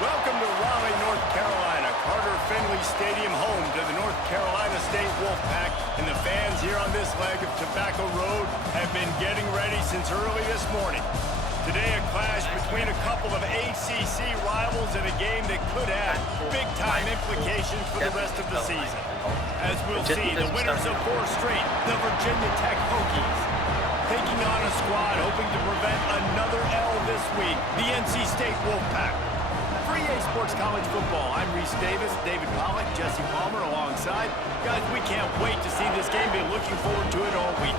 Welcome to Raleigh, North Carolina, Carter Finley Stadium, home to the North Carolina State Wolfpack. And the fans here on this leg of Tobacco Road have been getting ready since early this morning. Today, a clash between a couple of ACC rivals in a game that could have big-time implications for the rest of the season. As we'll see, the winners of 4 straight, the Virginia Tech Hokies, taking on a squad hoping to prevent another L this week, the NC State Wolfpack. For EA Sports College Football, I'm Reese Davis, David Pollack, Jesse Palmer alongside. Guys, we can't wait to see this game. Been looking forward to it all week.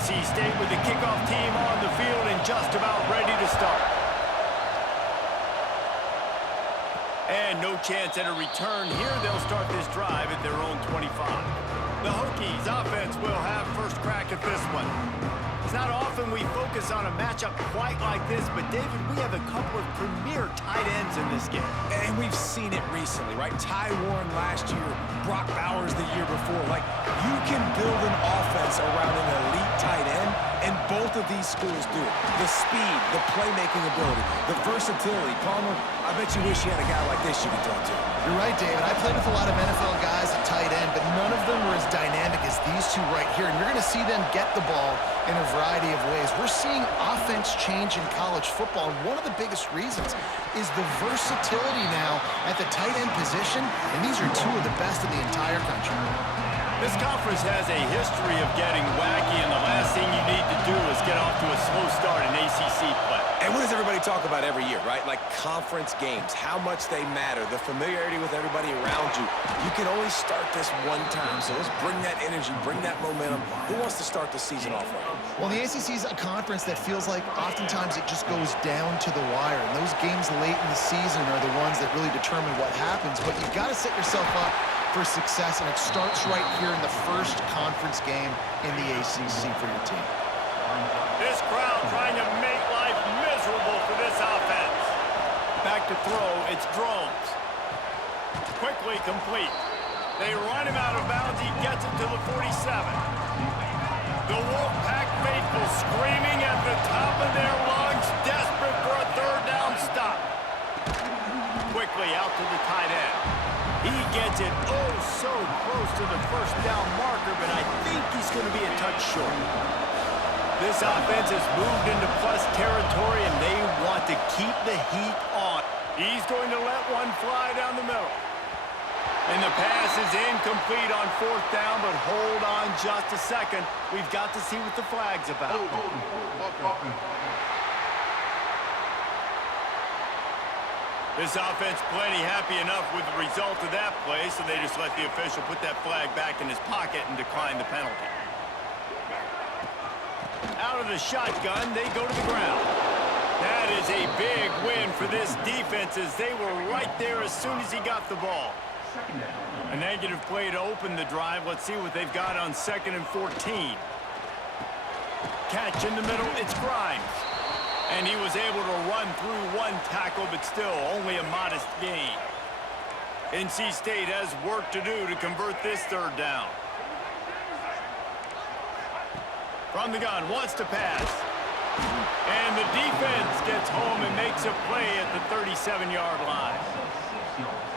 NC State with the kickoff team on the field and just about ready to start. And no chance at a return here. They'll start this drive at their own 25. The Hokies offense will have first crack at this one. It's not often we focus on a matchup quite like this, but David, we have a couple of premier tight ends in this game. And we've seen it recently, right? Ty Warren last year, Brock Bowers the year before. Like, you can build an offense around an elite tight end, and both of these schools do it. The speed, the playmaking ability, the versatility. Palmer, I bet you wish you had a guy like this you could talk to. You're right, David. I played with a lot of NFL guys at tight end, but none of them were as dynamic as these two right here. And you're going to see them get the ball in a variety of ways. We're seeing offense change in college football, and one of the biggest reasons is the versatility now at the tight end position, and these are two of the best in the entire country. This conference has a history of getting wacky, and the last thing you need to do is get off to a slow start in ACC play. And what does everybody talk about every year, right? Like conference games, how much they matter, the familiarity with everybody around you. You can only start this one time, so let's bring that energy, bring that momentum. Who wants to start the season off right? Well, the ACC is a conference that feels like oftentimes it just goes down to the wire, and those games late in the season are the ones that really determine what happens, but you've got to set yourself up for success, and it starts right here in the first conference game in the ACC for your team. This crowd trying to make life miserable for this offense. Back to throw, it's Drones. Quickly complete. They run him out of bounds, he gets it to the 47. The Wolfpack faithful screaming at the top of their lungs, desperate for a third down stop. Quickly out to the tight end. He gets it oh so close to the first down marker, but I think he's going to be a touch short. This offense has moved into plus territory, and they want to keep the heat on. He's going to let one fly down the middle. And the pass is incomplete on 4th down, but hold on just a second. We've got to see what the flag's about. This offense plenty happy enough with the result of that play, so they just let the official put that flag back in his pocket and decline the penalty. Out of the shotgun, they go to the ground. That is a big win for this defense, as they were right there as soon as he got the ball. A negative play to open the drive. Let's see what they've got on 2nd and 14. Catch in the middle, it's Grimes. And he was able to run through one tackle, but still only a modest gain. NC State has work to do to convert this 3rd down. From the gun, wants to pass. And the defense gets home and makes a play at the 37-yard line.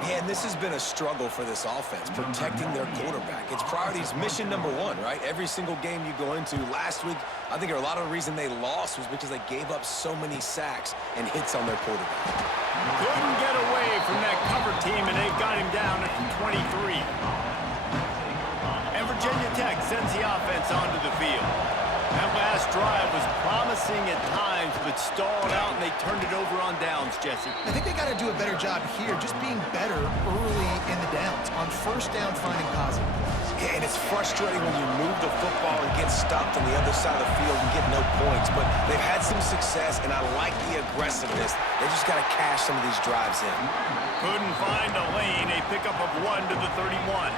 Man, this has been a struggle for this offense, protecting their quarterback. It's priorities mission number 1, right? Every single game you go into. Last week, I think a lot of the reason they lost was because they gave up so many sacks and hits on their quarterback. Couldn't get away team, and they've got him down at the 23. And Virginia Tech sends the offense onto the field. That last drive was promising at times, but stalled out, and they turned it over on downs, Jesse. I think they got to do a better job here, just being better early in the downs. On first down, finding positive plays. Yeah, and it's frustrating when you move the football and get stopped on the other side of the field and get no points. But they've had some success, and I like the aggressiveness. They just got to cash some of these drives in. Couldn't find a lane. A pickup of 1 to the 31.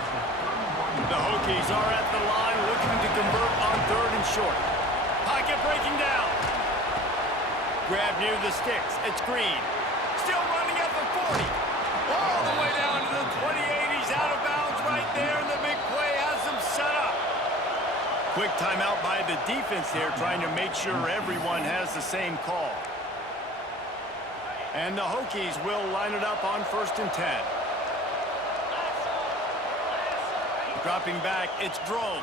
The Hokies are at the line looking to convert on 3rd and short. Pocket breaking down. Grab near the sticks. It's Green. Still running at the 40. All the way down to the 28. He's out of bounds right there, and the big play has him set up. Quick timeout by the defense there, trying to make sure everyone has the same call. And the Hokies will line it up on 1st and 10. Dropping back, it's Drones.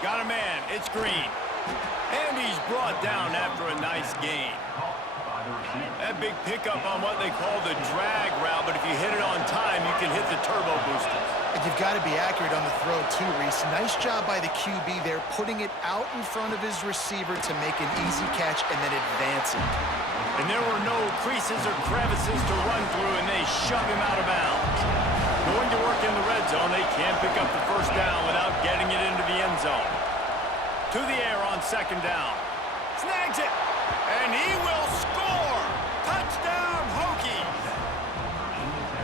Got a man, it's Green. And he's brought down after a nice gain. That big pickup on what they call the drag route, but if you hit it on time, you can hit the turbo boosters. And you've got to be accurate on the throw too, Reese. Nice job by the QB there, putting it out in front of his receiver to make an easy catch and then advancing. And there were no creases or crevices to run through, and they shove him out of bounds. Going to work in the red zone, they can't pick up the first down without getting it into the end zone. To the air on 2nd down. Snags it, and he will score! Touchdown, Hokies!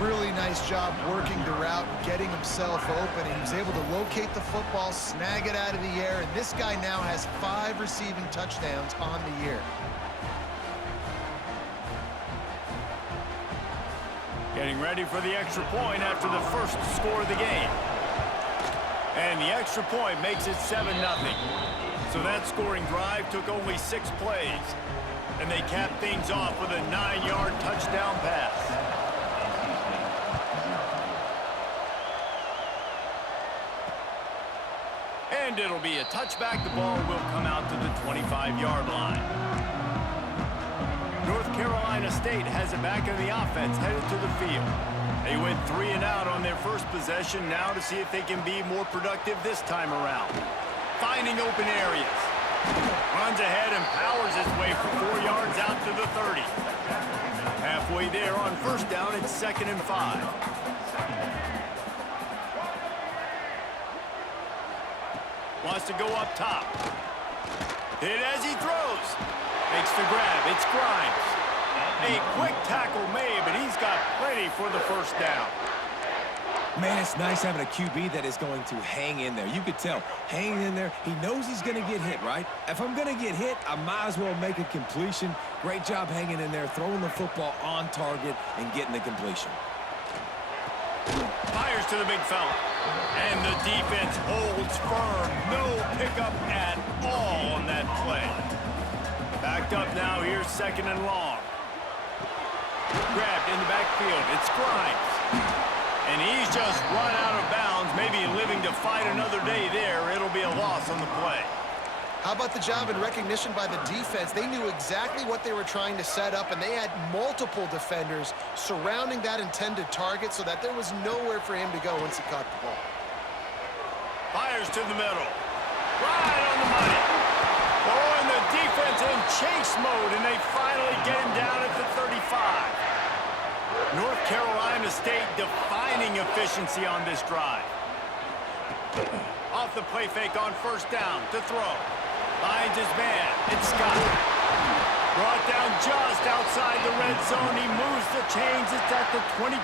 Really nice job working the route, getting himself open, and he was able to locate the football, snag it out of the air, and this guy now has 5 receiving touchdowns on the year. Getting ready for the extra point after the first score of the game. And the extra point makes it 7-0. So that scoring drive took only 6 plays. And they capped things off with a 9-yard touchdown pass. And it'll be a touchback. The ball will come out to the 25-yard line. North Carolina State has it back in the offense, headed to the field. They went 3 and out on their first possession, now to see if they can be more productive this time around. Finding open areas. Runs ahead and powers his way for 4 yards out to the 30. Halfway there on first down, it's 2nd and 5. Wants to go up top. Hit as he throws. Makes the grab. It's Grimes. A quick tackle made, but he's got plenty for the first down. Man, it's nice having a QB that is going to hang in there. You could tell, hanging in there, he knows he's going to get hit, right? If I'm going to get hit, I might as well make a completion. Great job hanging in there, throwing the football on target and getting the completion. Fires to the big fella. And the defense holds firm. No pickup at all on that play. Backed up now, here's 2nd and long. Grabbed in the backfield, it's Grimes. And he's just run out of bounds, maybe living to fight another day there. It'll be a loss on the play. How about the job and recognition by the defense? They knew exactly what they were trying to set up, and they had multiple defenders surrounding that intended target so that there was nowhere for him to go once he caught the ball. Fires to the middle. Right on the money. Oh, and the defense in chase mode, and they finally get him down at the 35. North Carolina State defining efficiency on this drive. Off the play fake on first down to throw. Finds his man. It's Scott. Brought down just outside the red zone. He moves the chains. It's at the 22.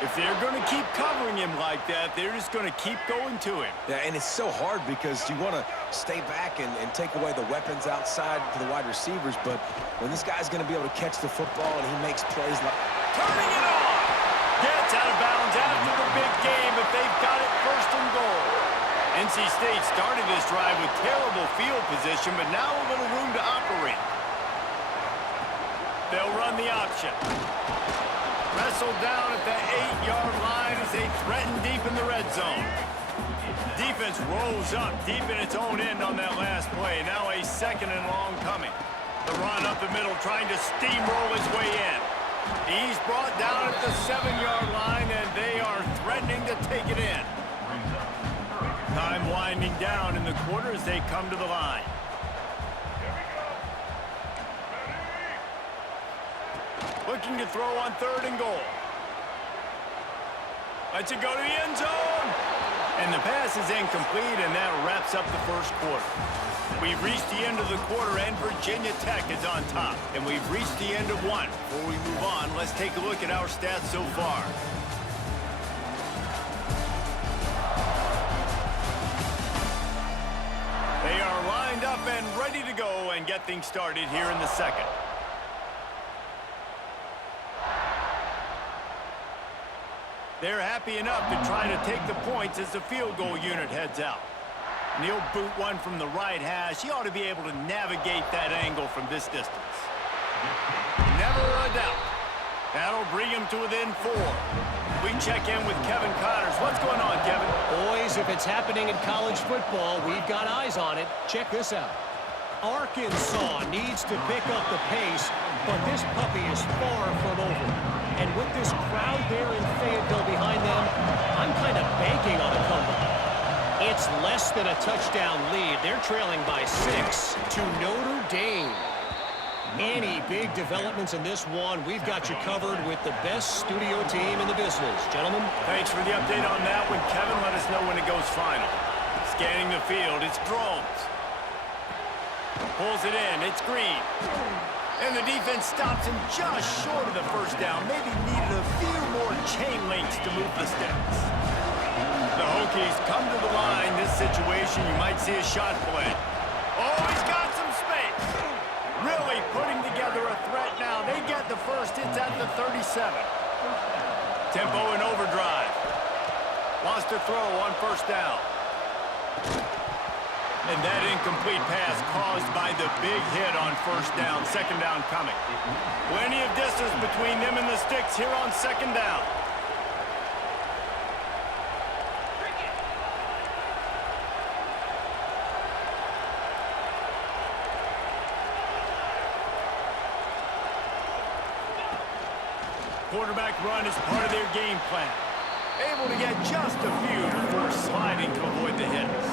If they're going to keep covering him like that, they're just going to keep going to him. Yeah, and it's so hard because you want to stay back and take away the weapons outside to the wide receivers, but when this guy's going to be able to catch the football and he makes plays like... Turning it on! Gets out of bounds after the big game, but they've got it 1st and goal. NC State started this drive with terrible field position, but now a little room to operate. They'll run the option. Wrestled down at the 8-yard line as they threaten deep in the red zone. Defense rolls up deep in its own end on that last play. Now a 2nd and long coming. The run up the middle, trying to steamroll his way in. He's brought down at the 7-yard line, and they are threatening to take it in. Time winding down in the quarter as they come to the line. Looking to throw on 3rd and goal. Lets it go to the end zone. And the pass is incomplete, and that wraps up the first quarter. We've reached the end of the quarter, and Virginia Tech is on top. And we've reached the end of one. Before we move on, let's take a look at our stats so far. They are lined up and ready to go and get things started here in the second. They're happy enough to try to take the points as the field goal unit heads out. And he'll boot one from the right hash. He ought to be able to navigate that angle from this distance. Never a doubt. That'll bring him to within 4. We check in with Kevin Connors. What's going on, Kevin? Boys, if it's happening in college football, we've got eyes on it. Check this out. Arkansas needs to pick up the pace, but this puppy is far from over. And with this crowd there in Fayetteville behind them, I'm kind of banking on a comeback. It's less than a touchdown lead. They're trailing by 6 to Notre Dame. Any big developments in this one, we've got you covered with the best studio team in the business. Gentlemen. Thanks for the update on that one, Kevin. Let us know when it goes final. Scanning the field, it's Drones. Pulls it in, it's Green. And the defense stops him just short of the first down. Maybe needed a few more chain links to move the sticks. The Hokies come to the line. This situation, you might see a shot play. Oh, he's got some space. Really putting together a threat now. They get the first. It's at the 37. Tempo in overdrive. Wants to throw on 1st down. And that incomplete pass caused by the big hit on 1st down. 2nd down coming. Plenty of distance between them and the sticks here on 2nd down. Quarterback run is part of their game plan. Able to get just a few before sliding to avoid the hits.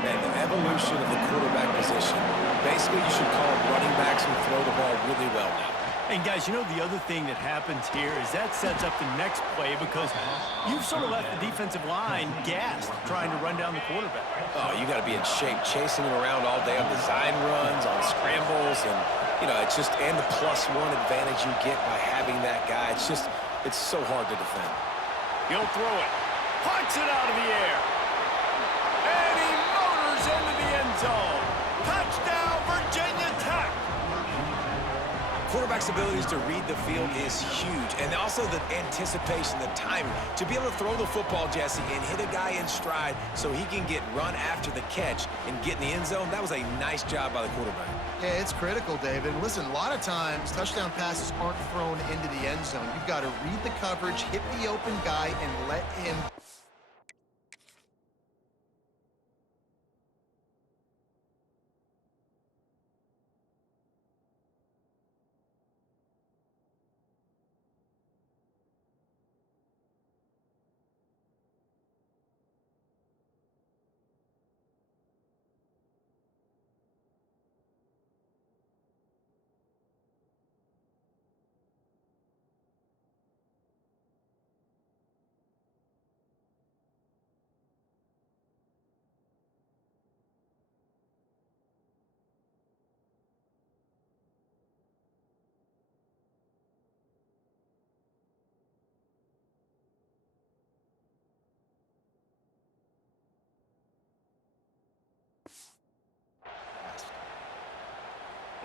And the evolution of the quarterback position. Basically, you should call running backs who throw the ball really well now. And guys, you know the other thing that happens here is that sets up the next play because you've sort of left the defensive line gassed trying to run down the quarterback. Oh, you got to be in shape chasing him around all day on design runs, on scrambles, and, you know, it's just, and the +1 advantage you get by having that guy. It's just, it's so hard to defend. He'll throw it. Punts it out of the air. And he motors into the end zone. Touchdown, Virginia Tech. Quarterback's abilities to read the field is huge, and also the anticipation, the timing. To be able to throw the football, Jesse, and hit a guy in stride so he can get run after the catch and get in the end zone, that was a nice job by the quarterback. Yeah, it's critical, David. Listen, a lot of times, touchdown passes aren't thrown into the end zone. You've got to read the coverage, hit the open guy, and let him...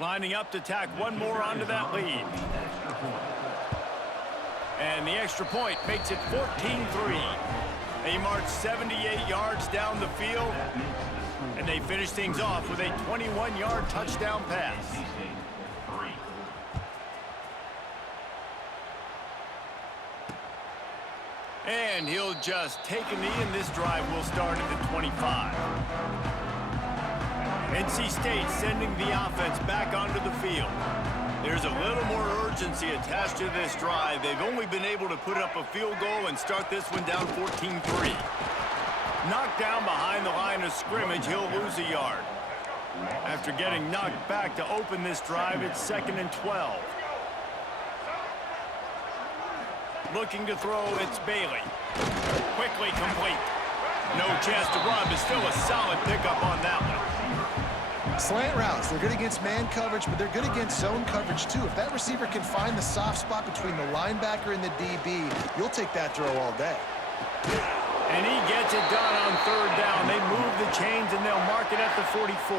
Lining up to tack one more onto that lead. And the extra point makes it 14-3. They march 78 yards down the field, and they finish things off with a 21-yard touchdown pass. And he'll just take a knee, and this drive will start at the 25. NC State sending the offense back onto the field. There's a little more urgency attached to this drive. They've only been able to put up a field goal and start this one down 14-3. Knocked down behind the line of scrimmage, he'll lose a yard. After getting knocked back to open this drive, it's 2nd and 12. Looking to throw, it's Bailey. Quickly complete. No chance to run, but still a solid pickup on that one. Slant routes, they're good against man coverage, but they're good against zone coverage too. If that receiver can find the soft spot between the linebacker and the DB, you'll take that throw all day. And he gets it done on 3rd down. They move the chains and they'll mark it at the 44.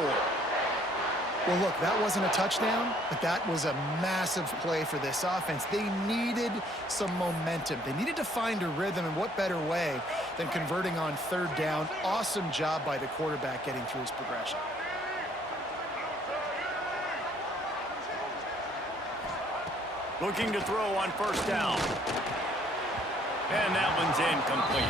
Well, look, that wasn't a touchdown, but that was a massive play for this offense. They needed some momentum. They needed to find a rhythm, and what better way than converting on 3rd down. Awesome job by the quarterback getting through his progression. Looking to throw on 1st down. And that one's incomplete.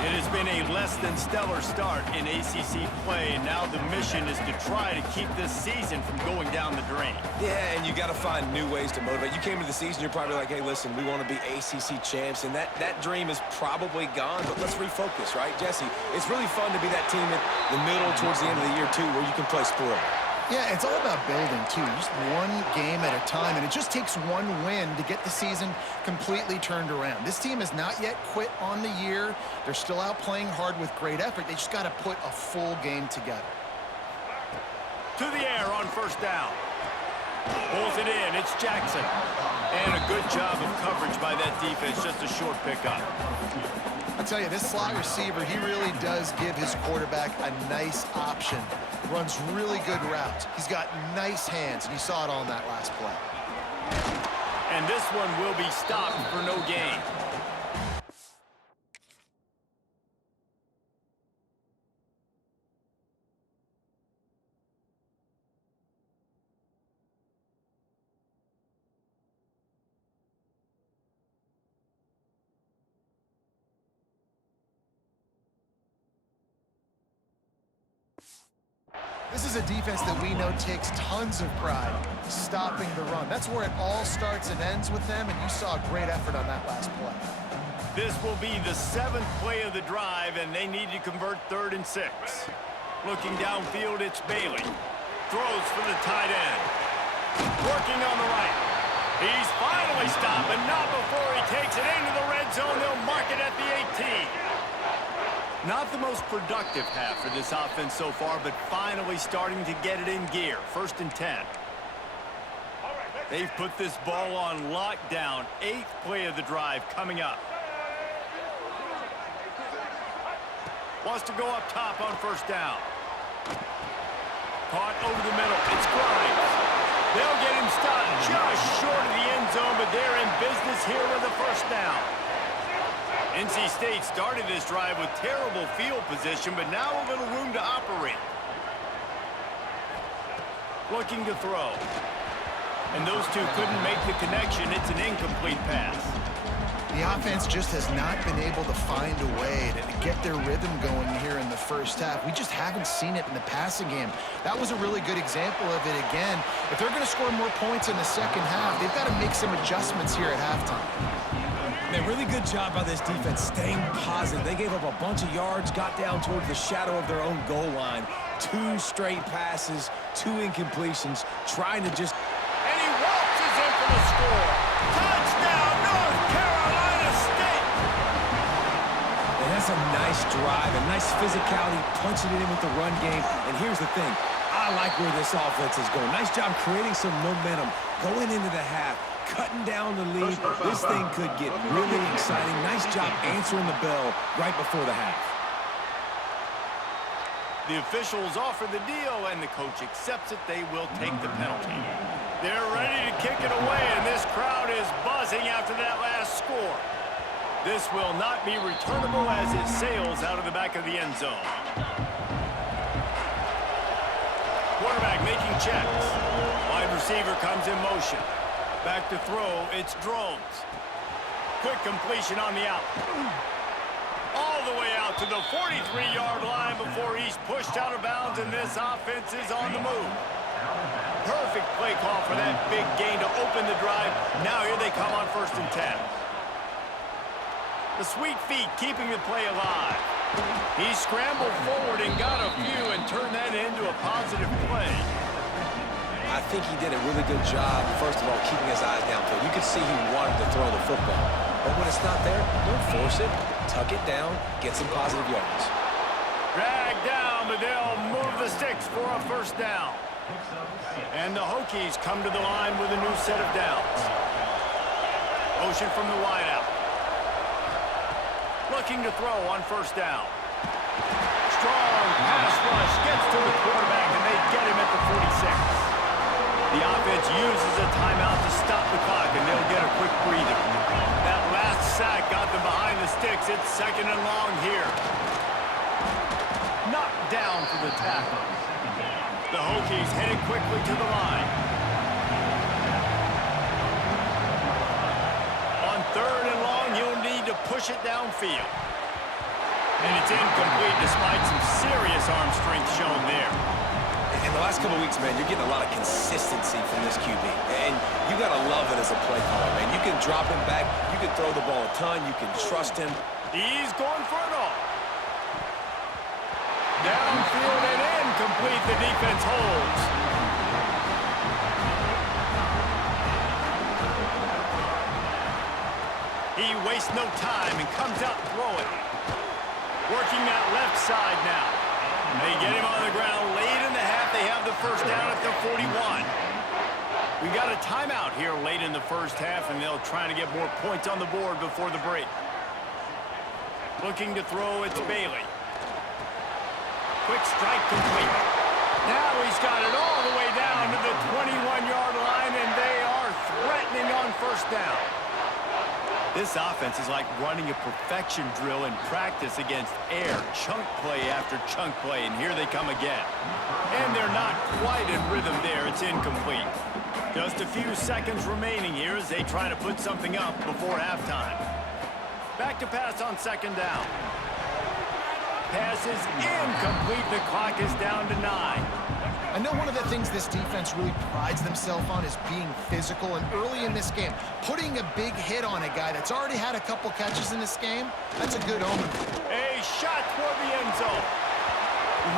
It has been a less than stellar start in ACC play, and now the mission is to try to keep this season from going down the drain. Yeah, and you got to find new ways to motivate. You came into the season, you're probably like, hey, listen, we want to be ACC champs, and that dream is probably gone, but let's refocus, right, Jesse? It's really fun to be that team at the middle towards the end of the year, too, where you can play spoiler. Yeah, it's all about building, too. Just one game at a time, and it just takes one win to get the season completely turned around. This team has not yet quit on the year. They're still out playing hard with great effort. They just got to put a full game together. To the air on 1st down. Pulls it in. It's Jackson. And a good job of coverage by that defense. Just a short pickup. I'll tell you, this slot receiver, he really does give his quarterback a nice option. Runs really good routes. He's got nice hands, and you saw it on that last play. And this one will be stopped for no gain. This is a defense that we know takes tons of pride stopping the run. That's where it all starts and ends with them, and you saw a great effort on that last play. This will be the 7th play of the drive, and they need to convert 3rd and 6. Looking downfield, it's Bailey. Throws for the tight end. Working on the right. He's finally stopped, but not before he takes it into the red zone. They'll mark it at the 18. Not the most productive half for this offense so far, but finally starting to get it in gear. 1st and 10. They've put this ball on lockdown. 8th play of the drive coming up. Wants to go up top on 1st down. Caught over the middle. It's Grimes. They'll get him stopped just short of the end zone, but they're in business here with a 1st down. NC State started this drive with terrible field position, but now a little room to operate. Looking to throw. And those two couldn't make the connection. It's an incomplete pass. The offense just has not been able to find a way to get their rhythm going here in the 1st half. We just haven't seen it in the passing game. That was a really good example of it again. If they're going to score more points in the 2nd half, they've got to make some adjustments here at halftime. Man, really good job by this defense staying positive. They gave up a bunch of yards, got down towards the shadow of their own goal line. 2 straight passes, 2 incompletions, trying to just... And he waltzes in for the score. Touchdown, North Carolina State! And that's a nice drive, a nice physicality, punching it in with the run game. And here's the thing. I like where this offense is going. Nice job creating some momentum going into the half. Cutting down the lead. This thing could get really exciting. Nice job answering the bell right before the half. The officials offer the deal, and the coach accepts it. They will take the penalty. They're ready to kick it away, and this crowd is buzzing after that last score. This will not be returnable as it sails out of the back of the end zone. Quarterback making checks. Wide receiver comes in motion. Back to throw, it's Drones. Quick completion on the out. All the way out to the 43-yard line before he's pushed out of bounds, and this offense is on the move. Perfect play call for that big gain to open the drive. Now here they come on 1st and 10. The sweet feet keeping the play alive. He scrambled forward and got a few and turned that into a positive play. I think he did a really good job, first of all, keeping his eyes downfield. You could see he wanted to throw the football. But when it's not there, don't force it. Tuck it down, get some positive yards. Dragged down, but they'll move the sticks for a 1st down. And the Hokies come to the line with a new set of downs. Motion from the wideout. Looking to throw on 1st down. Strong pass rush gets to the quarterback, and they get him at the 46. The offense uses a timeout to stop the clock, and they'll get a quick breather. That last sack got them behind the sticks. It's 2nd and long here. Knocked down for the tackle. The Hokies headed quickly to the line. On 3rd and long, you'll need to push it downfield. And it's incomplete despite some serious arm strength shown there. In the last couple of weeks, man, you're getting a lot of consistency from this QB. And you got to love it as a play caller, man. You can drop him back. You can throw the ball a ton. You can trust him. He's going for it all. Downfield and incomplete. The defense holds. He wastes no time and comes out throwing. Working that left side now. They get him on the ground late in the half. They have the 1st down at the 41. We got a timeout here late in the 1st half, and they'll try to get more points on the board before the break. Looking to throw, it's Bailey. Quick strike complete. Now he's got it all the way down to the 21-yard line, and they are threatening on 1st down. This offense is like running a perfection drill in practice against air. Chunk play after chunk play, and here they come again. And they're not quite in rhythm there. It's incomplete. Just a few seconds remaining here as they try to put something up before halftime. Back to pass on 2nd down. Pass is incomplete. The clock is down to 9. I know one of the things this defense really prides themselves on is being physical, and early in this game, putting a big hit on a guy that's already had a couple catches in this game, that's a good omen. A shot toward the end zone.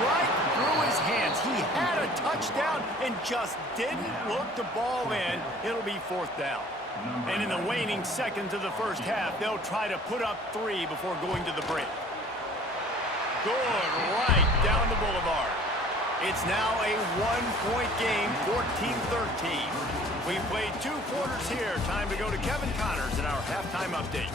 Right through his hands. He had a touchdown and just didn't look the ball in. It'll be 4th down. And in the waning seconds of the 1st half, they'll try to put up 3 before going to the break. Good right down the boulevard. It's now a 1-point game, 14-13. We've played 2 quarters here. Time to go to Kevin Connors in our halftime update.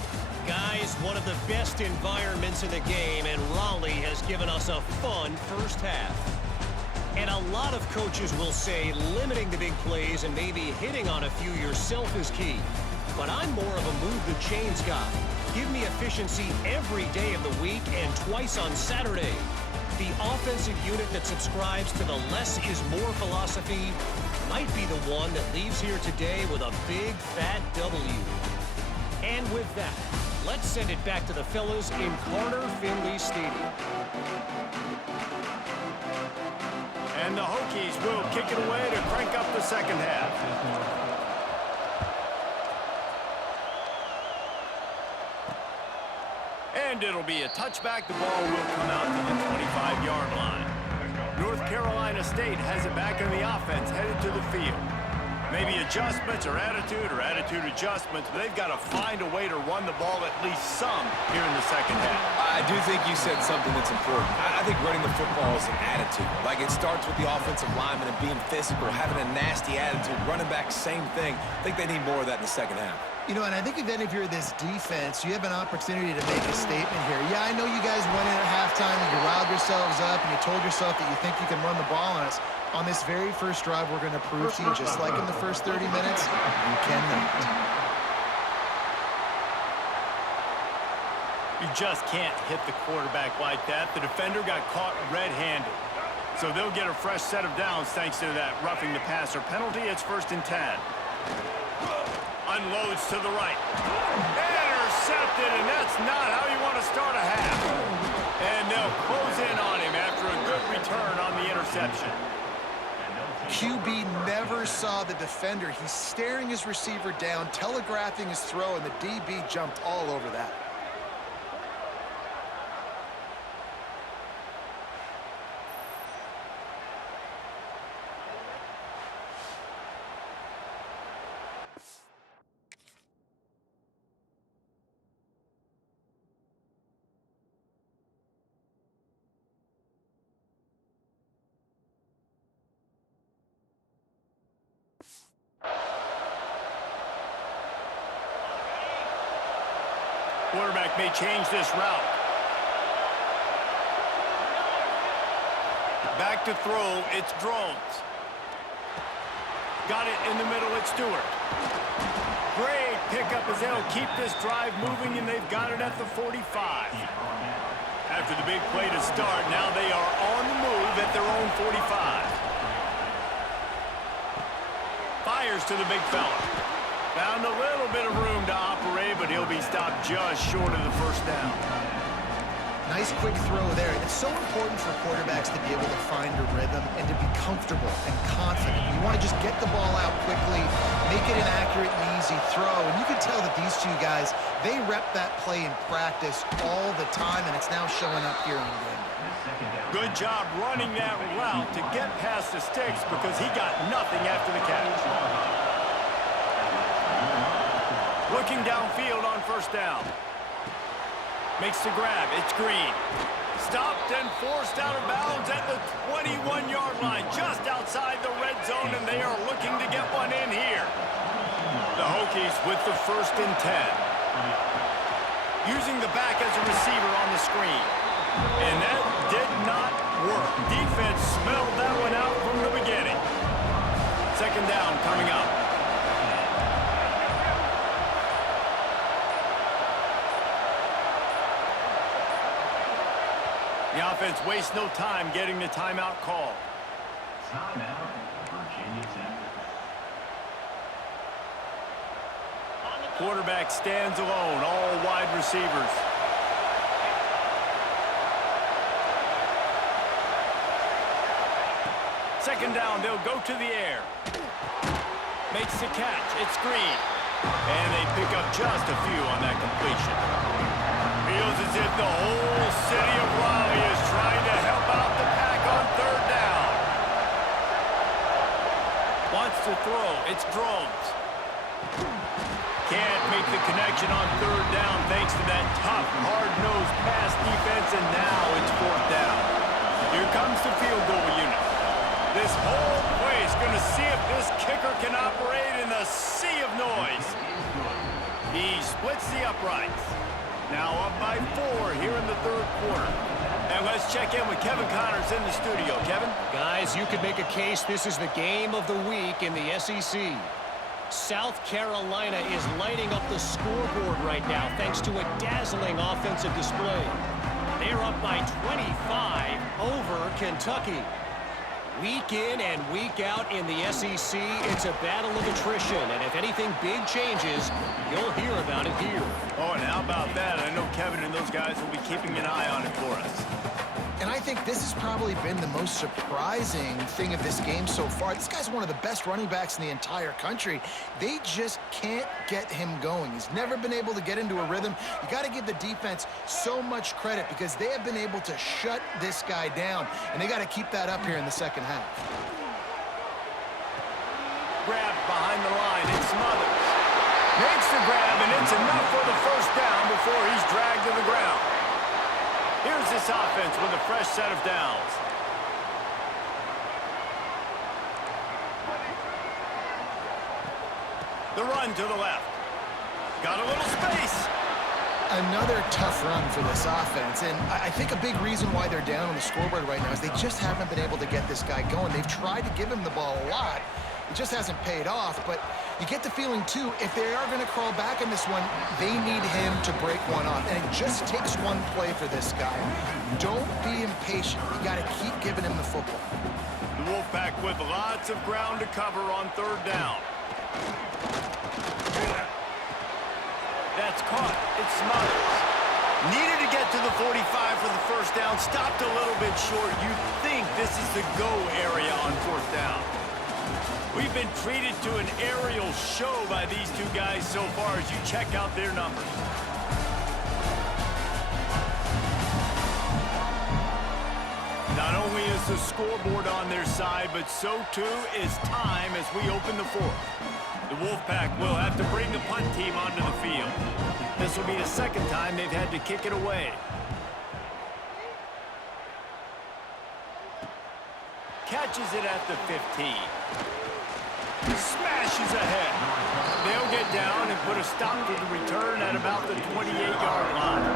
Guys, one of the best environments in the game, and Raleigh has given us a fun 1st half. And a lot of coaches will say limiting the big plays and maybe hitting on a few yourself is key. But I'm more of a move the chains guy. Give me efficiency every day of the week and twice on Saturday. The offensive unit that subscribes to the less is more philosophy might be the one that leaves here today with a big fat W. And with that, let's send it back to the fellas in Carter-Finley Stadium. And the Hokies will kick it away to crank up the 2nd half. And it'll be a touchback. The ball will come out to the 25-yard line. North Carolina State has it back in the offense, headed to the field. Maybe adjustments or attitude adjustments, but they've got to find a way to run the ball at least some here in the 2nd half. I do think you said something that's important. I think running the football is an attitude. Like, it starts with the offensive lineman and being physical, having a nasty attitude. Running back, same thing. I think they need more of that in the 2nd half. You know, and I think then if you're this defense, you have an opportunity to make a statement here. Yeah, I know you guys went in at halftime and you riled yourselves up and you told yourself that you think you can run the ball on us. On this very first drive, we're going to prove to you, just like in the first 30 minutes, you cannot. You just can't hit the quarterback like that. The defender got caught red-handed. So they'll get a fresh set of downs thanks to that roughing the passer penalty. It's 1st and 10. Unloads to the right. Intercepted, and that's not how you want to start a half. And they'll close in on him after a good return on the interception. QB never saw the defender. He's staring his receiver down, telegraphing his throw, and the DB jumped all over that. Quarterback may change this route. Back to throw, it's Drones. Got it in the middle, it's Stewart. Great pickup as they'll keep this drive moving, and they've got it at the 45. After the big play to start, now they are on the move at their own 45. Fires to the big fella. Found a little bit of room to operate, but he'll be stopped just short of the first down. Nice quick throw there. It's so important for quarterbacks to be able to find a rhythm and to be comfortable and confident. You want to just get the ball out quickly, make it an accurate and easy throw. And you can tell that these two guys, they rep that play in practice all the time, and it's now showing up here on game day. Good job running that route to get past the sticks because he got nothing after the catch. Looking downfield on first down. Makes the grab. It's Green. Stopped and forced out of bounds at the 21-yard line, just outside the red zone, and they are looking to get one in here. The Hokies with the 1st and 10. Using the back as a receiver on the screen. And that did not work. Defense smelled that one out from the beginning. 2nd down coming up. The offense wastes no time getting the timeout call. Timeout, Virginia Tech. Quarterback stands alone, all wide receivers. Second down, they'll go to the air. Makes the catch, it's Green. And they pick up just a few on that completion. Feels as if the whole city of Raleigh is trying to help out the Pack on 3rd down. Wants to throw, it's Drones. Can't make the connection on 3rd down thanks to that tough, hard-nosed pass defense, and now it's 4th down. Here comes the field goal unit. This whole play is going to see if this kicker can operate in the sea of noise. He splits the uprights. Now up by 4 here in the 3rd quarter. And let's check in with Kevin Connors in the studio. Kevin? Guys, you could make a case this is the game of the week in the SEC. South Carolina is lighting up the scoreboard right now thanks to a dazzling offensive display. They're up by 25 over Kentucky. Week in and week out in the SEC, it's a battle of attrition, and if anything big changes, you'll hear about it here. Oh, and how about that? I know Kevin and those guys will be keeping an eye on it for us. And I think this has probably been the most surprising thing of this game so far. This guy's one of the best running backs in the entire country. They just can't get him going. He's never been able to get into a rhythm. You got to give the defense so much credit because they have been able to shut this guy down, and they got to keep that up here in the second half. Grab behind the line. It's Smothers. Makes the grab, and it's enough for the 1st down before he's dragged to the ground. Here's this offense with a fresh set of downs. The run to the left. Got a little space. Another tough run for this offense, and I think a big reason why they're down on the scoreboard right now is they just haven't been able to get this guy going. They've tried to give him the ball a lot. It just hasn't paid off, but you get the feeling, too, if they are going to crawl back in this one, they need him to break one off, and it just takes one play for this guy. Don't be impatient. You got to keep giving him the football. The Wolfpack with lots of ground to cover on 3rd down. That's caught. It's Smothers. Needed to get to the 45 for the 1st down. Stopped a little bit short. You'd think this is the go area on 4th down. We've been treated to an aerial show by these two guys so far as you check out their numbers. Not only is the scoreboard on their side, but so too is time as we open the fourth. The Wolfpack will have to bring the punt team onto the field. This will be the second time they've had to kick it away. Catches it at the 15. Smashes ahead. They'll get down and put a stop to the return at about the 28-yard line.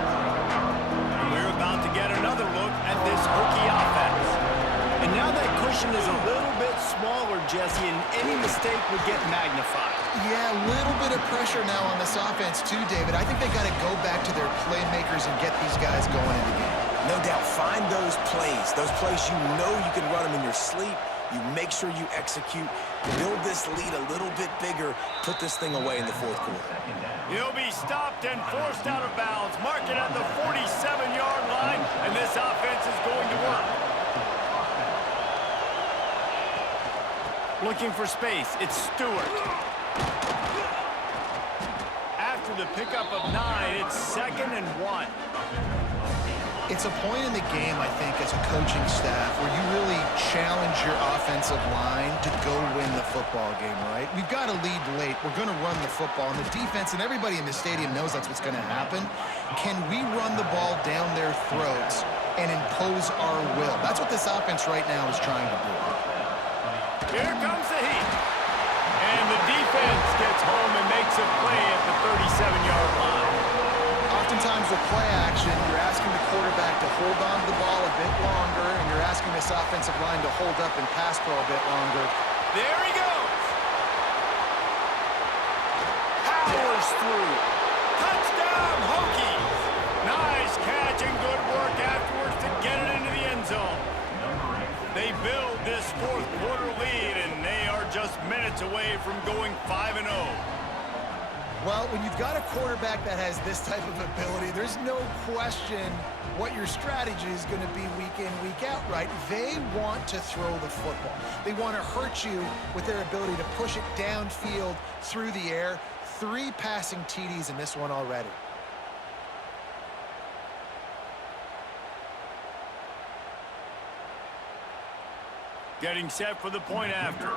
We're about to get another look at this Hokie offense. And now that cushion is a little bit smaller, Jesse, and any mistake would get magnified. Yeah, a little bit of pressure now on this offense too, David. I think they got to go back to their playmakers and get these guys going in the game. No doubt, find those plays you know you can run them in your sleep. You make sure you execute, build this lead a little bit bigger, put this thing away in the fourth quarter. He'll be stopped and forced out of bounds. Mark it at the 47-yard line, and this offense is going to work. Looking for space, it's Stewart. After the pickup of 9, it's 2nd and 1. It's a point in the game, I think, as a coaching staff where you really challenge your offensive line to go win the football game, right? We've got to lead late. We're going to run the football. And the defense and everybody in the stadium knows that's what's going to happen. Can we run the ball down their throats and impose our will? That's what this offense right now is trying to do. Here comes the heat. And the defense gets home and makes a play at the 37-yard line. Oftentimes with play action, you're asking the quarterback to hold on to the ball a bit longer, and you're asking this offensive line to hold up and pass pro a bit longer. There he goes. Powers through. Touchdown, Hokies. Nice catch and good work afterwards to get it into the end zone. They build this fourth quarter lead, and they are just minutes away from going 5-0. Well, when you've got a quarterback that has this type of ability, there's no question what your strategy is going to be week in, week out, right? They want to throw the football. They want to hurt you with their ability to push it downfield through the air. 3 passing TDs in this one already. Getting set for the point after.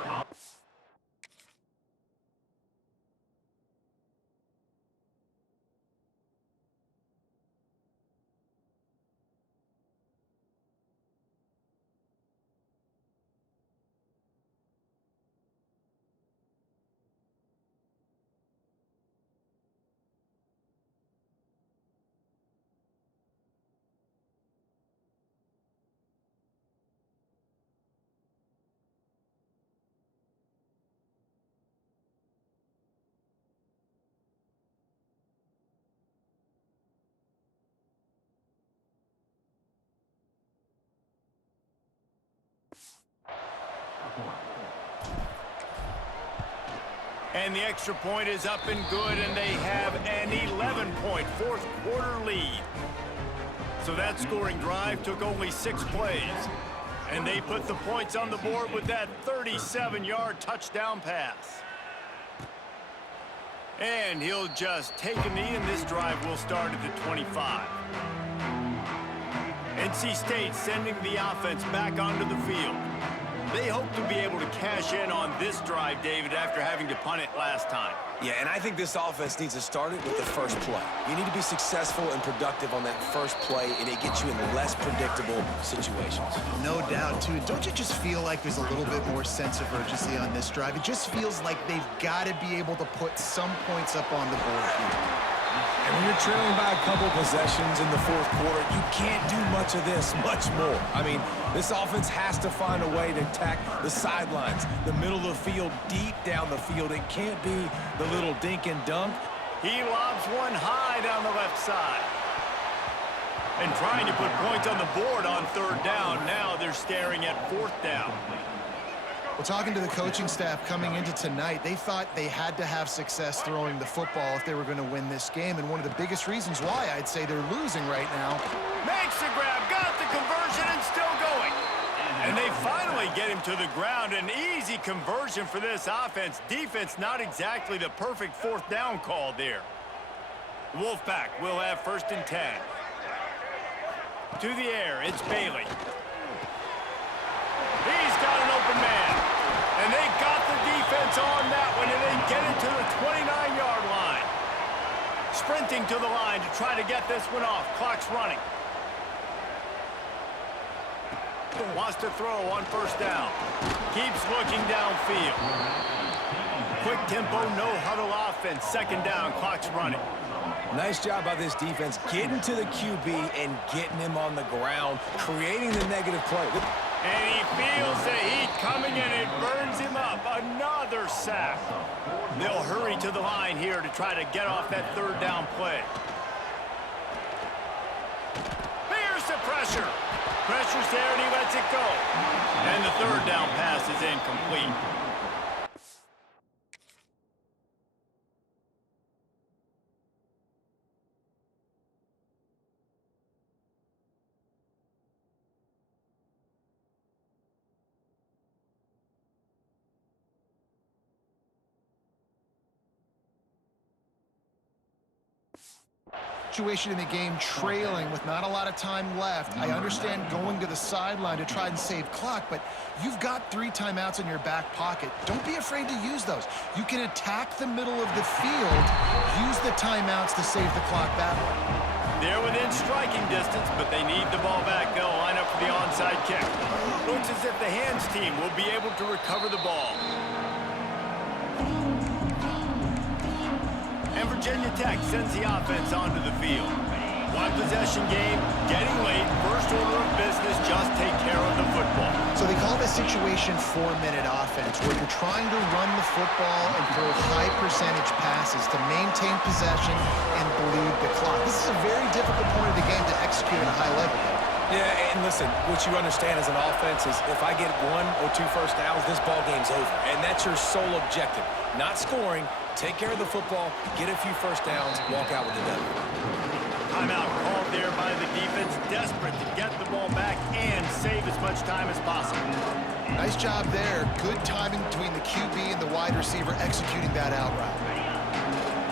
And the extra point is up and good, and they have an 11-point fourth quarter lead. So that scoring drive took only 6 plays. And they put the points on the board with that 37-yard touchdown pass. And he'll just take a knee, and this drive will start at the 25. NC State sending the offense back onto the field. They hope to be able to cash in on this drive, David, after having to punt it last time. Yeah, and I think this offense needs to start it with the first play. You need to be successful and productive on that first play, and it gets you in less predictable situations. No doubt, too. Don't you just feel like there's a little bit more sense of urgency on this drive? It just feels like they've got to be able to put some points up on the board here. And when you're trailing by a couple possessions in the fourth quarter, you can't do much of this, much more. I mean, this offense has to find a way to attack the sidelines, the middle of the field, deep down the field. It can't be the little dink and dunk. He lobs one high down the left side. And trying to put points on the board on 3rd down. Now they're staring at 4th down. Well, talking to the coaching staff coming into tonight, they thought they had to have success throwing the football if they were going to win this game. And one of the biggest reasons why I'd say they're losing right now. Makes the grab, got the conversion, and still going. And And they finally get him to the ground. An easy conversion for this offense. Defense not exactly the perfect fourth down call there. Wolfpack will have 1st and 10. To the air, it's Bailey. He's got an open man. And they got the defense on that one, and they get it to the 29-yard line. Sprinting to the line to try to get this one off. Clock's running. Wants to throw on 1st down. Keeps looking downfield. Quick tempo, no huddle offense. 2nd down, clock's running. Nice job by this defense getting to the QB and getting him on the ground, creating the negative play. And he feels the heat coming and it burns him up. Another sack. They'll hurry to the line here to try to get off that 3rd down play. Here's the pressure. Pressure's there and he lets it go. And the 3rd down pass is incomplete. Situation in the game, trailing with not a lot of time left. I understand going to the sideline to try and save clock, but you've got 3 timeouts in your back pocket. Don't be afraid to use those. You can attack the middle of the field, use the timeouts to save the clock that way. They're within striking distance, but they need the ball back. They'll line up for the onside kick. Looks as if the hands team will be able to recover the ball. And Virginia Tech sends the offense onto the field. 1 possession game, getting late, first order of business, just take care of the football. So they call this situation 4-minute offense, where you're trying to run the football and throw high percentage passes to maintain possession and bleed the clock. This is a very difficult point of the game to execute at a high level. Yeah, and listen, what you understand as an offense is if I get 1 or 2 first downs, this ball game's over. And that's your sole objective. Not scoring, take care of the football, get a few first downs, walk out with the W. Timeout called there by the defense, desperate to get the ball back and save as much time as possible. Nice job there. Good timing between the QB and the wide receiver executing that out route.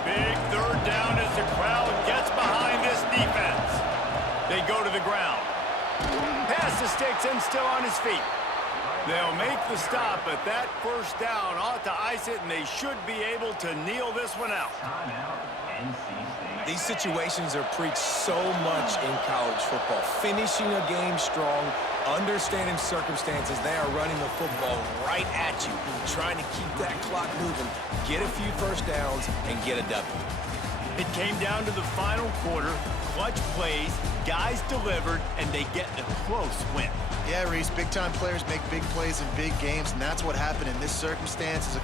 Big 3rd down as the crowd gets behind this defense. They go to the ground. Pass the sticks and still on his feet. They'll make the stop, but that 1st down ought to ice it, and they should be able to kneel this one out. These situations are preached so much in college football. Finishing a game strong, understanding circumstances. They are running the football right at you, trying to keep that clock moving, get a few first downs, and get a W. It came down to the final quarter. Clutch plays, guys delivered, and they get a close win. Yeah, Reese, big-time players make big plays in big games, and that's what happened in this circumstance.